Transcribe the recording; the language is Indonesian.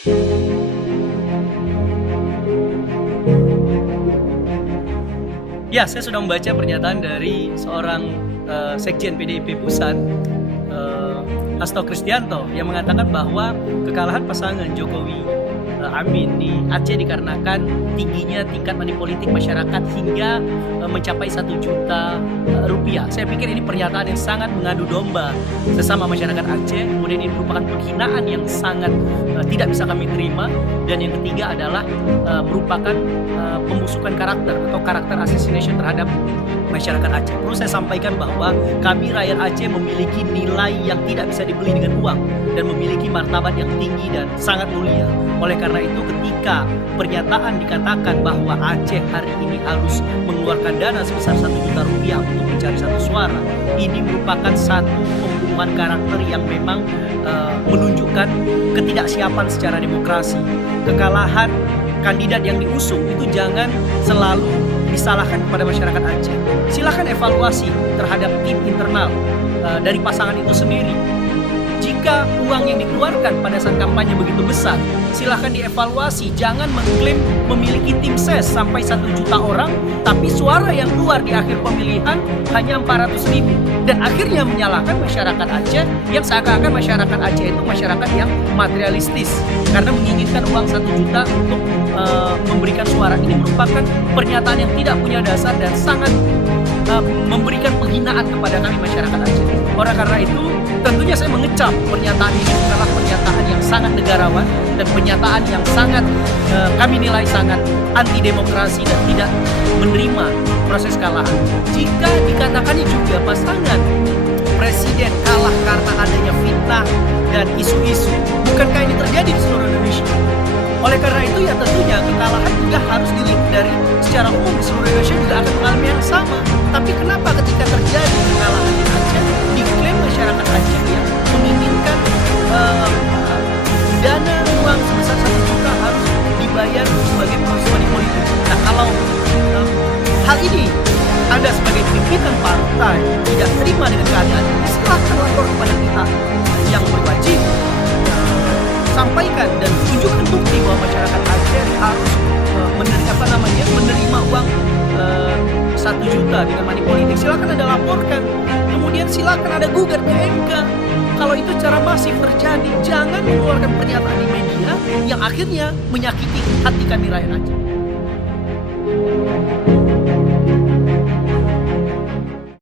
Ya, saya sudah membaca pernyataan dari seorang Sekjen PDIP Pusat, Hasto Kristianto, yang mengatakan bahwa kekalahan pasangan Jokowi Amin di Aceh dikarenakan tingginya tingkat money politik masyarakat hingga mencapai 1 juta rupiah. Saya pikir ini pernyataan yang sangat mengadu domba sesama masyarakat Aceh. Kemudian ini merupakan penghinaan yang sangat tidak bisa kami terima. Dan yang ketiga adalah merupakan pembusukan karakter atau karakter assassination terhadap masyarakat Aceh. Perlu saya sampaikan bahwa kami rakyat Aceh memiliki nilai yang tidak bisa dibeli dengan uang dan memiliki martabat yang tinggi dan sangat mulia. Oleh karena itu, ketika pernyataan dikatakan bahwa Aceh hari ini harus mengeluarkan dana sebesar 1 juta rupiah untuk mencari satu suara, ini merupakan satu pembunuhan karakter yang memang menunjukkan ketidaksiapan secara demokrasi. Kekalahan kandidat yang diusung itu jangan selalu disalahkan kepada masyarakat Aceh. Silakan evaluasi terhadap tim internal dari pasangan itu sendiri. Jika uang yang dikeluarkan pada saat kampanye begitu besar, silahkan dievaluasi. Jangan mengklaim memiliki tim ses sampai 1 juta orang, tapi suara yang keluar di akhir pemilihan hanya 400.000. Dan akhirnya menyalahkan masyarakat Aceh yang seakan-akan masyarakat Aceh itu masyarakat yang materialistis karena menginginkan uang 1 juta untuk memberikan suara. Ini merupakan pernyataan yang tidak punya dasar dan sangat memberikan penghinaan kepada kami masyarakat Aceh. Oleh karena itu, tentunya saya mengecam pernyataan ini adalah pernyataan yang sangat negarawan dan pernyataan yang sangat kami nilai sangat anti demokrasi dan tidak menerima proses kalahan. Jika dikatakannya juga pasangan presiden kalah karena adanya fitnah dan isu-isu, bukankah ini terjadi di seluruh Indonesia? Oleh karena itu ya tentunya kekalahan juga harus dilihat dari secara umum di seluruh Indonesia juga akan mengalami yang sama. Tapi kenapa ketika terjadi kekalahan di Aceh diklaim masyarakat Aceh yang menginginkan dana uang sebesar 1 juta harus dibayar sebagai proses money politik. Nah kalau hal ini Anda sebagai pimpinan partai tidak terima dengan keadaan ini, silahkan lapor kepada pihak yang berwajib, sampaikan dan tunjukkan bukti bahwa masyarakat Aceh harus menerima uang 1 juta dengan money politik. Silakan Anda laporkan, kemudian silakan Anda gugat ke MK. Kalau itu secara masif terjadi, jangan mengeluarkan pernyataan di media yang akhirnya menyakiti hati kami rakyat Aceh.